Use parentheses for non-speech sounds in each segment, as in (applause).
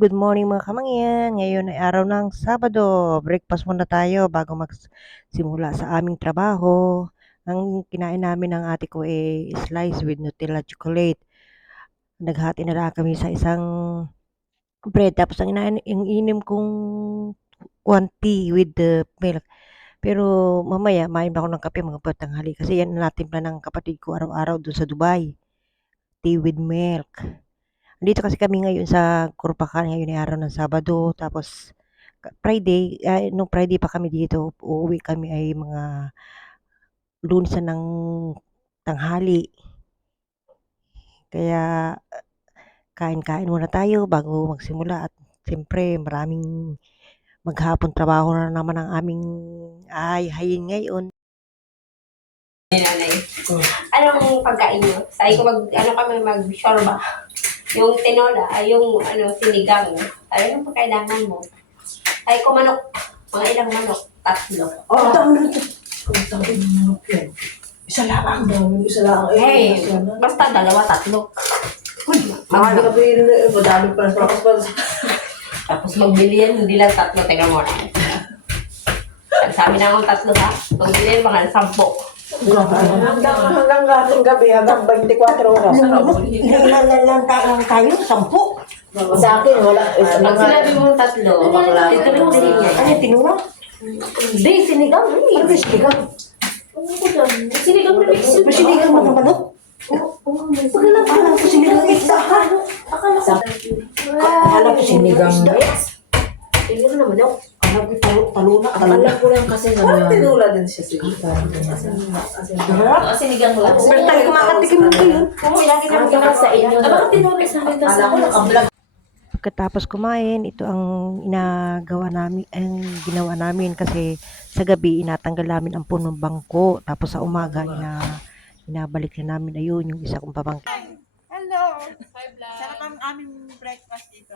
Good morning mga kamangyan. Ngayon ay araw ng Sabado. Breakfast muna tayo bago magsimula sa aming trabaho. Ang kinain namin ng ate ko ay slice with Nutella chocolate. Naghati na lang kami sa isang bread. Tapos ang, inain, ang inim kong one tea with the milk. Pero mamaya, main ako ng kape mga patanghali. Kasi yan ang natimpla ng kapatid ko araw-araw dun sa Dubai. Tea with milk. Dito kasi kami ngayon sa Kurupakan, ngayon ay araw ng Sabado, tapos Friday, ay, nung Friday pa kami dito, uuwi kami ay mga lunes na ng tanghali. Kaya kain-kain muna tayo bago magsimula at siyempre maraming maghapon trabaho na naman ang aming ay hayin ngayon. Nanay. Anong pagkain niyo? Sabi ko mag, ano kami mag-shorba. Yung tinola, ay yung ano, sinigang. Sabi ano pa kailangan mo? Sabi ko manok. Mga ilang manok? Tatlo. Oh, ito ano ito? Ang sabi ng manok yan. Isa lang. Ang dami, isa lang. Eh, Hey, isa lang. basta dalawa, tatlo. Mga Mag- gabi rin eh, madami pa na sa para sa... tapos magbili yan, hindi lang tatlo. Tingnan mo na. Pag sabi na akong tatlo ha, magbili yan mga sampo. Hanggang, hanggang ating gabi, hanggang 24 oras. Ilan lang tayo? Sampu? Sa akin, wala. Pag sinabi mong tatlo, tituloy din niya. Ano yung tinura? Hindi, sinigang. Ano Ano yung sinigang? Sinigang na mix. Sinigang mo ng manok? Pag alam ko lang, sinigang ng isda ha? Sa- Alam ko sinigang. Sinigang na manok. Alam ko talo, talo na. Alam ko lang kasi na Parang yan. tinula din siya siguro. Sarap. sinigang mo lang. Pero tayo kumakatikim mo yun. Kung lagi naman ginawa sa inyo. Bakit tinula sa akin tas ako nakablog? Pagkatapos kumain, ito ang inagawa namin, ang ginawa namin kasi sa gabi inatanggal namin ang punong bangko. Tapos sa umaga, ina, inabalik na namin ayun yung isa kong pabangko. Hello! Sarap ang aming breakfast dito.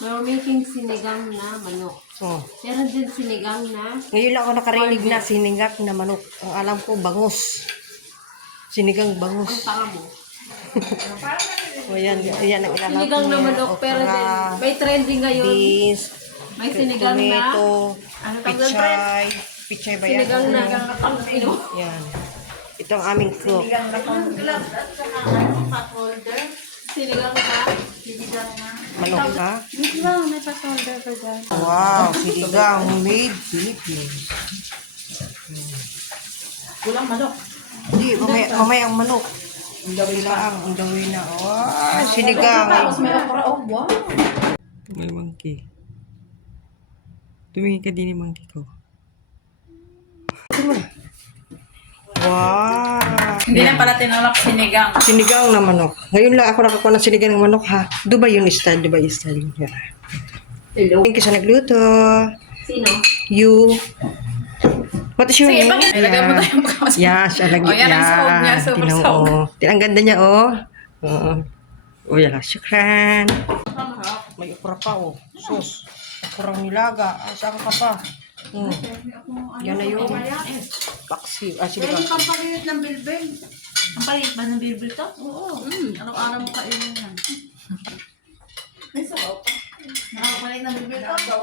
We're making sinigang na manok. Oh. Meron din sinigang na Ngayon lang ako nakarinig na sinigang na manok. Ang alam ko, bangus. Sinigang bangus. tanga mo. (laughs) O yan, yan ang ilalap Sinigang na manok, pero din, may trending ngayon. beans, May sinigang na, tomato, ano pichay. Pichay ba yan? Sinigang na pangpino. Yan. Ito ang aming cook. Sinigang na Manok ha? Sinigang, may patolder ko dyan. Wow, sinigang made Philippines. Kulang manok. Hindi, mamaya, mamaya ang manok. Ang dawin na ang, ang dawin na. Wow, sinigang. Tapos may okra. Oh, wow. May monkey. Tumingin ka din ni monkey ko. Wow! Hindi na pala tinulak sinigang. Sinigang na manok. Ngayon lang ako nakakuha ng sinigang ng manok ha. Dubai yung style, Dubai style. Yeah. Hello. Thank you sa nagluto. Sino? You. What is your Sige, name? bakit? Ilagay mo tayong pagkakas. Yeah, siya lagi. Oh, yan ang sahog niya, super Tinoo. sahog. Ang ganda niya, oh. Oo. Oh, yan. Syukran. May ukra pa, oh. Sus. Ukurang nilaga. Ah, saan ka pa? Hmm. Yan na yung paksi. Ah, sige ba? ang palit ng bilbil. Ang palit ba ng bilbil to? Oo. Mm, araw-araw mo kainin yan. May sabaw pa. Nakakapalit ng bilbil to?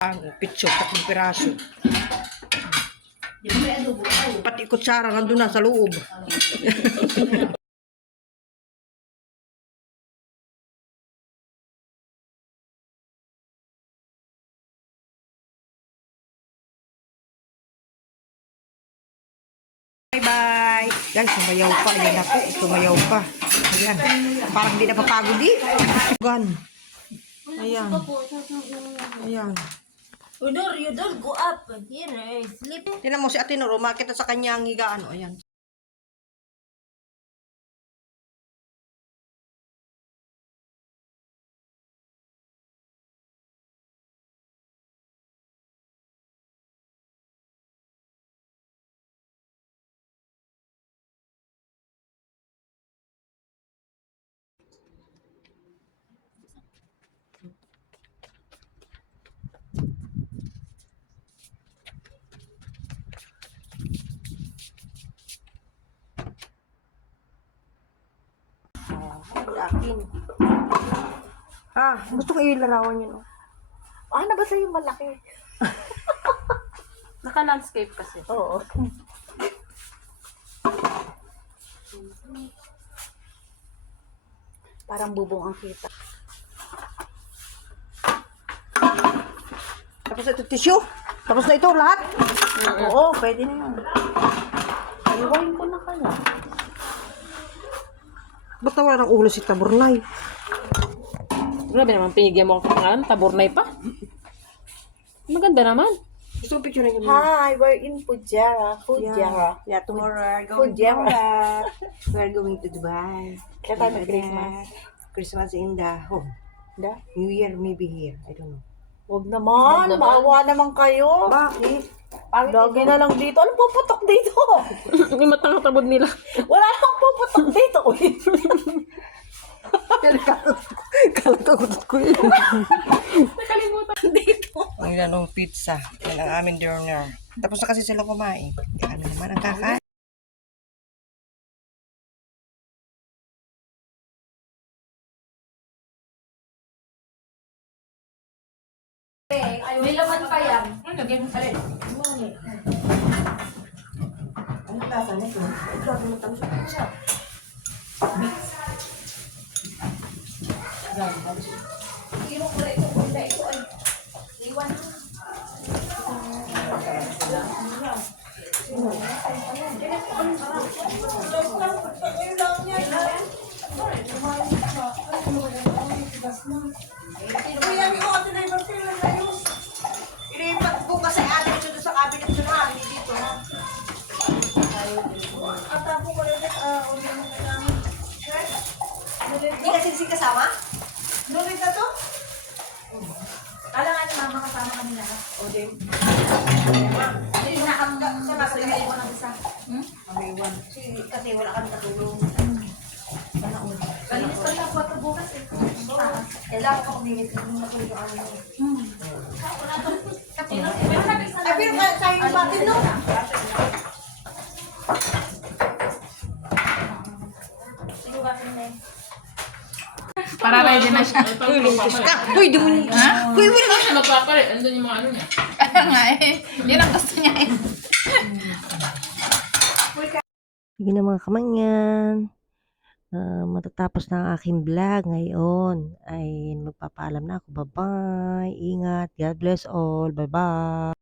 Ang pitso, tatlong piraso. Pati kutsara nandun na sa loob. (laughs) Bye-bye! Yan, sumayaw pa. Yan ako, sumayaw pa. Ayan. Parang di napapagod di. Gan. Ayan. Ayan. Udor, Udor, go up. Here, eh, sleep. Tinan mo si Ate Noro, makita sa kanyang higaan. O, ayan. Akin. Ah, gusto ko ilarawan yun. oh. Ah, nabasa yung malaki. (laughs) Naka-landscape kasi. Oo. Parang bubong ang kita. Tapos ito tissue. Tapos na ito lahat. Oo, pwede na yun. Iwain ko na kaya. Ba't wala ng ulo si Taburnay? Grabe naman, pinigyan mo ako ng taburnay pa. Maganda naman. Gusto ko picture niyo. Hi, we're in Pujara. Pujara. Yeah, tomorrow we're going to Dubai. (laughs) We're going to Dubai. Kaya tayo mag-Christmas. Christmas in the home. Da? New Year maybe here. I don't know. Huwag naman. Maawa naman kayo. Bakit? Lagi na lang dito. Anong puputok dito? (laughs) Yung matang tabod nila. Wala nang puputok dito. Uy. Kalatagot ko yun. Nakalimutan. Ang ilan pizza. Yan ang aming dinner. Tapos na kasi sila kumain. Hindi kami naman ang kakain. May laman pa yan. Ano klasa nito? Ito, ano tamis siya. Ilipat Si kasama? Nulit na to? Kala nga ni mama kasama kami na. O din. Hindi na ang gusto niya iwan ng isa. Kami iwan. Kasi, wala kami katulong. Kalinis pa siya kwatro bukas eh. Taas. Kailangan ko kumilit ng mga tulong ano. Kapino, pero sabi sa Ay, pero tayo yung bakit no? Para ready na siya. Uy, lumpos ka. Uy, di mo ni... Uy, wala ka. Siya nagpapalit. Andun yung mga ano niya. Kaya nga eh. Yun ang gusto niya eh. Sige na mga kamangyan. Ah, matatapos na ang aking vlog ngayon. Ay magpapaalam na ako. Bye-bye. Ingat. God bless all. Bye-bye.